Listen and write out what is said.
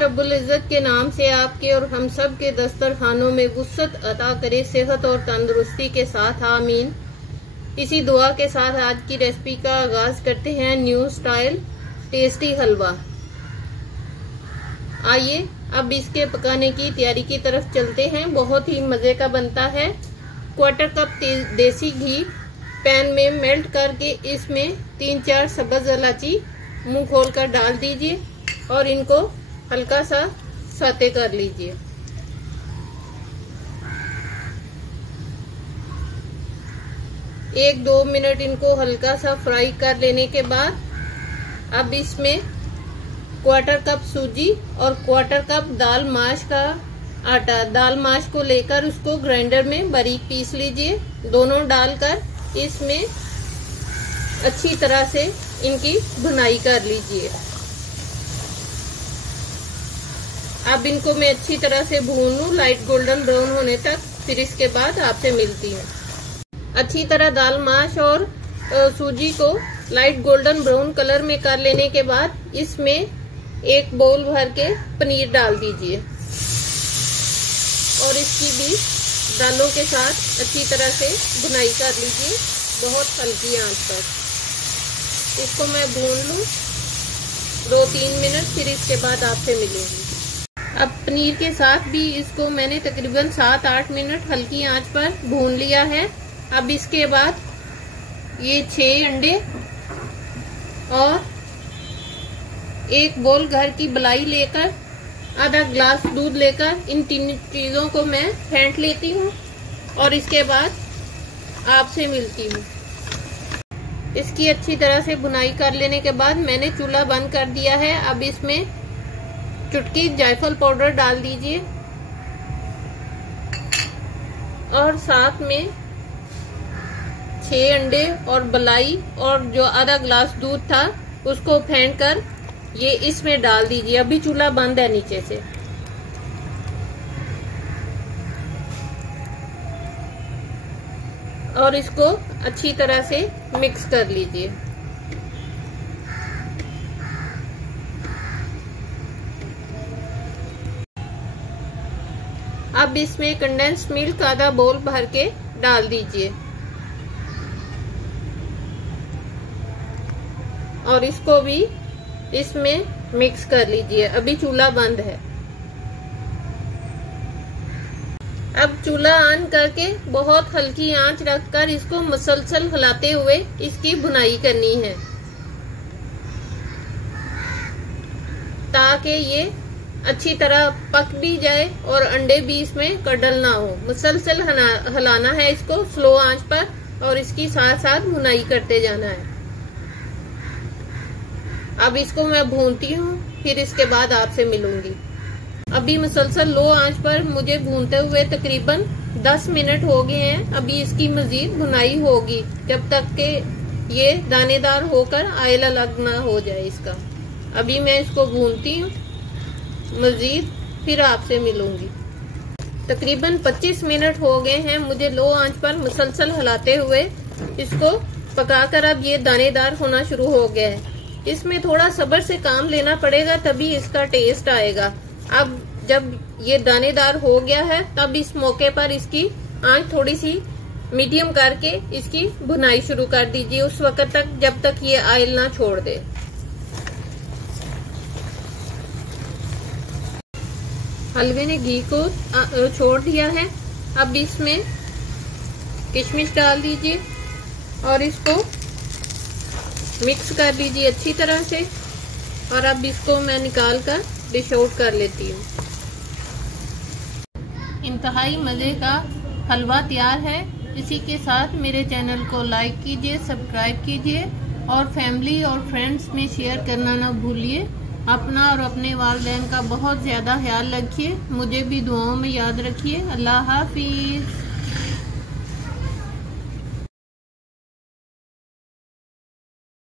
रब्बुल इज़्ज़त के नाम से आपके और हम सब के दस्तरखानों में वुसअत अता करे, सेहत और तंदुरुस्ती के साथ, आमीन। इसी दुआ के साथ आज की रेसिपी का आगाज करते हैं। न्यू स्टाइल टेस्टी हलवा। आइए अब इसके पकाने की तैयारी की तरफ चलते हैं। बहुत ही मज़े का बनता है। 1/4 कप देसी घी पैन में मेल्ट करके इसमें 3-4 सब्ज़ इलायची मुंह खोल कर डाल दीजिए और इनको हल्का सा सौते कर लीजिए। एक 2 मिनट इनको हल्का सा फ्राई कर लेने के बाद अब इसमें 1/4 कप सूजी और 1/4 कप दाल माश का आटा, दाल माश को लेकर उसको ग्राइंडर में बारीक पीस लीजिए। दोनों डालकर इसमें अच्छी तरह से इनकी भुनाई कर लीजिए। अब इनको मैं अच्छी तरह से भून लूं लाइट गोल्डन ब्राउन होने तक, फिर इसके बाद आपसे मिलती हूँ। अच्छी तरह दाल माश और सूजी को लाइट गोल्डन ब्राउन कलर में कर लेने के बाद इसमें 1 बाउल भर के पनीर डाल दीजिए और इसकी भी दालों के साथ अच्छी तरह से भुनाई कर लीजिए, बहुत हल्की आंच पर। इसको मैं भून लूं 2-3 मिनट, फिर इसके बाद आपसे मिलूंगी। अब पनीर के साथ भी इसको मैंने तकरीबन 7-8 मिनट हल्की आंच पर भून लिया है। अब इसके बाद ये 6 अंडे और 1 बाउल घर की मलाई लेकर आधा ग्लास दूध लेकर इन 3 चीजों को मैं फेंट लेती हूँ और इसके बाद आपसे मिलती हूँ। इसकी अच्छी तरह से भुनाई कर लेने के बाद मैंने चूल्हा बंद कर दिया है। अब इसमें चुटकी जायफल पाउडर डाल दीजिए और साथ में 6 अंडे और मलाई और जो आधा ग्लास दूध था उसको फेंट कर ये इसमें डाल दीजिए। अभी चूल्हा बंद है नीचे से। और इसको अच्छी तरह से मिक्स कर लीजिए। अब इसमें कंडेंस्ड मिल्क आधा बाउल भर के डाल दीजिए और इसको भी इसमें मिक्स कर लीजिए। अभी चूल्हा बंद है। अब चूल्हा ऑन करके बहुत हल्की आंच रखकर इसको मुसलसल हिलाते हुए इसकी भुनाई करनी है ताकि ये अच्छी तरह पक भी जाए और अंडे भी इसमें कड़ल ना हो। मुसलसल हिलाना है इसको स्लो आंच पर और इसकी साथ साथ भुनाई करते जाना है। अब इसको मैं भूनती हूँ, फिर इसके बाद आपसे मिलूंगी। अभी मुसलसल लो आंच पर मुझे भूनते हुए तकरीबन 10 मिनट हो गए हैं। अभी इसकी मजीद भुनाई होगी जब तक कि ये दानेदार होकर आयल अलग ना हो जाए इसका। अभी मैं इसको भूनती हूँ मजीद, फिर आपसे मिलूंगी। तकरीबन 25 मिनट हो गए हैं मुझे लो आंच पर मुसलसल हिलाते हुए इसको पकाकर। अब ये दानेदार होना शुरू हो गया है। इसमें थोड़ा सब्र से काम लेना पड़ेगा तभी इसका टेस्ट आएगा। अब जब ये दानेदार हो गया है तब इस मौके पर इसकी आंच थोड़ी सी मीडियम करके इसकी भुनाई शुरू कर दीजिए उस वक्त तक जब तक ये ऑयल ना छोड़ दे। हलवे ने घी को छोड़ दिया है। अब इसमें किशमिश डाल दीजिए और इसको मिक्स कर लीजिए अच्छी तरह से। और अब इसको मैं निकाल कर डिश आउट कर लेती हूँ। इंतहाई मज़े का हलवा तैयार है। इसी के साथ मेरे चैनल को लाइक कीजिए, सब्सक्राइब कीजिए और फैमिली और फ्रेंड्स में शेयर करना ना भूलिए। अपना और अपने वालिदैन का बहुत ज़्यादा ख्याल रखिए। मुझे भी दुआओं में याद रखिए। अल्लाह हाफिज़।